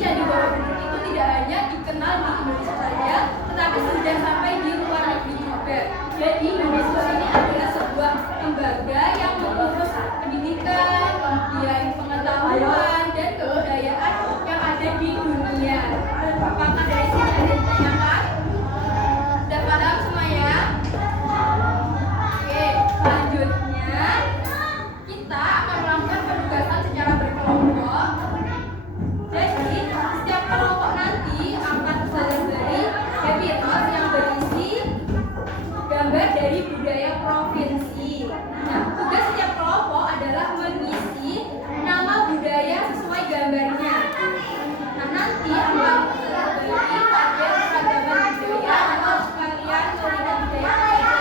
Candi Borobudur itu tidak hanya dikenal di Indonesia saja, tetapi sudah sampai di luar negeri juga. Jadi UNESCO ini adalah sebuah lembaga yang mengurus pendidikan, kemudian pengetahuan dan kebudayaan yang ada di dunia. Apakah dari sini ada yang ditanyakan? Sudah paham semuanya? Oke, selanjutnya kita akan melakukan penugasan secara berkelompok. Jadi setiap kelompok nanti akan beri happy note yang berisi gambar dari budaya provinsi. Nah, tugas setiap kelompok adalah mengisi nama budaya sesuai gambarnya. Nah, nanti akan beri pada keragaman budaya atau sekalian melihat budaya.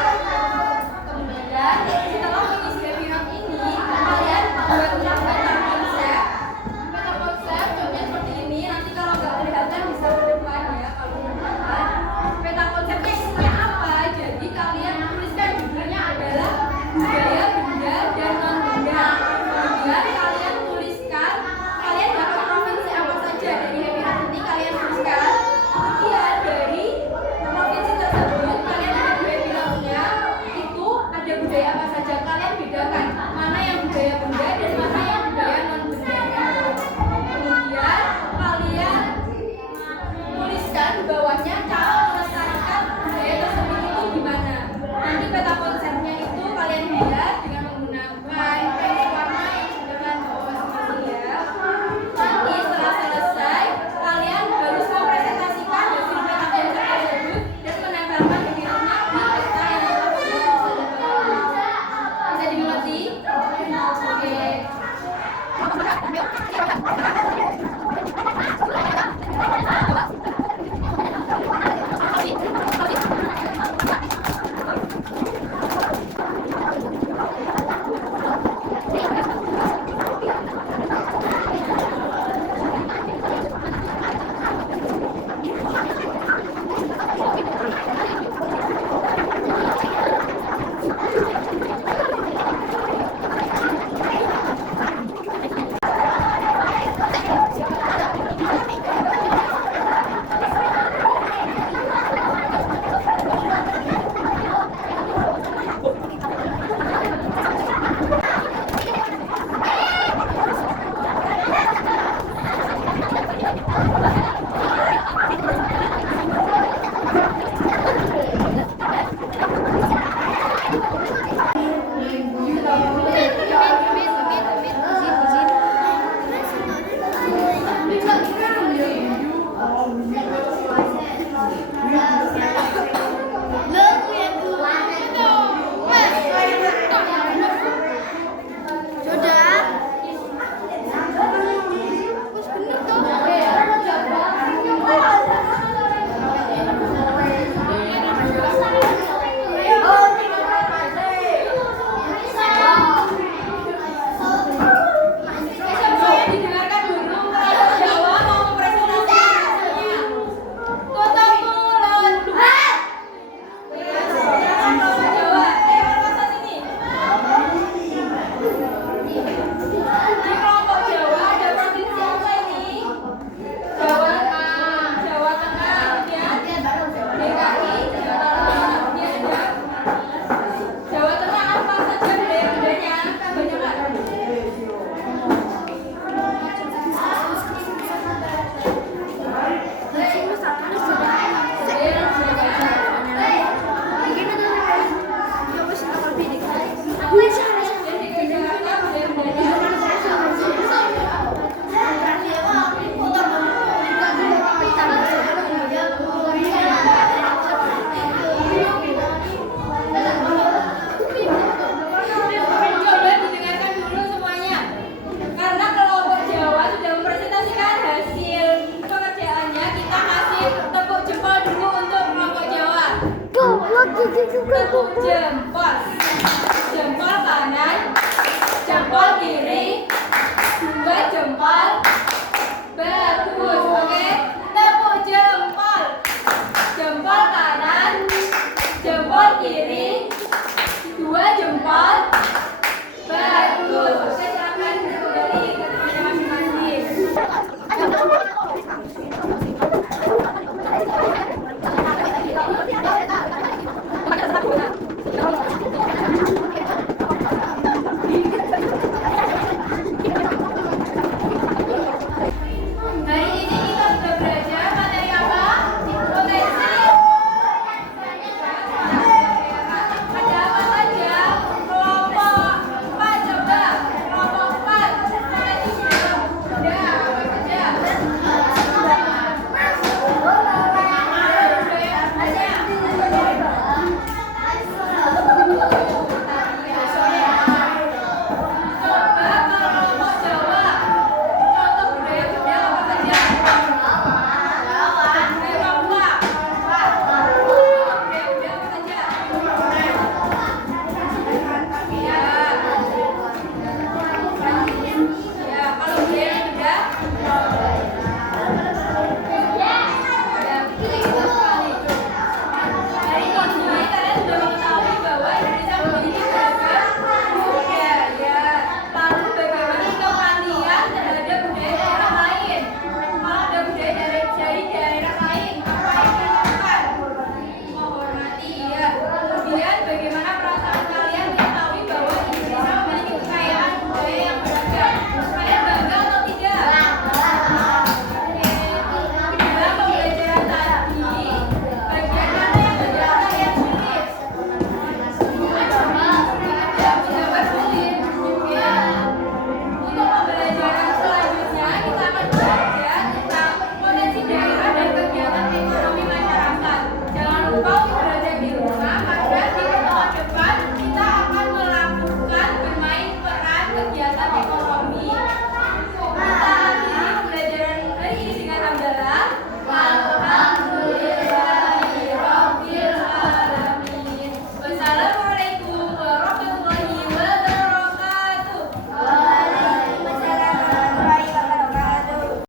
Kemudian setelah mengisi happy note ini, kalian buatlah peta konsep. Peta konsep contohnya seperti ini. Nanti kalau nggak kelihatan bisa ke depan ya. Kalau kelihatan, peta konsepnya isinya apa? Jadi kalian tuliskan judulnya adalah budaya benda dan non benda. Kemudian kalian tuliskan kalian dapat provinsi apa saja dari happy note ini kalian tuliskan. Kemudian dari provinsi tersebut kalian ada di happy note-nya itu ada budaya apa saja. Kalian bedakan mana yang budaya benda dan mana yang budaya non benda. Kemudian kalian tuliskan di bawahnya cara melestarikan budaya tersebut itu gimana. Nanti peta konsepnya itu kalian buat dengan menggunakan pen warna yang sudah kalian bawa masing-masing ya. Nanti setelah selesai kalian harus mempresentasikan hasil peta konsep tersebut dan menempelkan hasilnya di peta yang bisa dimengerti? Oke. Tepuk jempol. Jempol kanan, jempol kiri.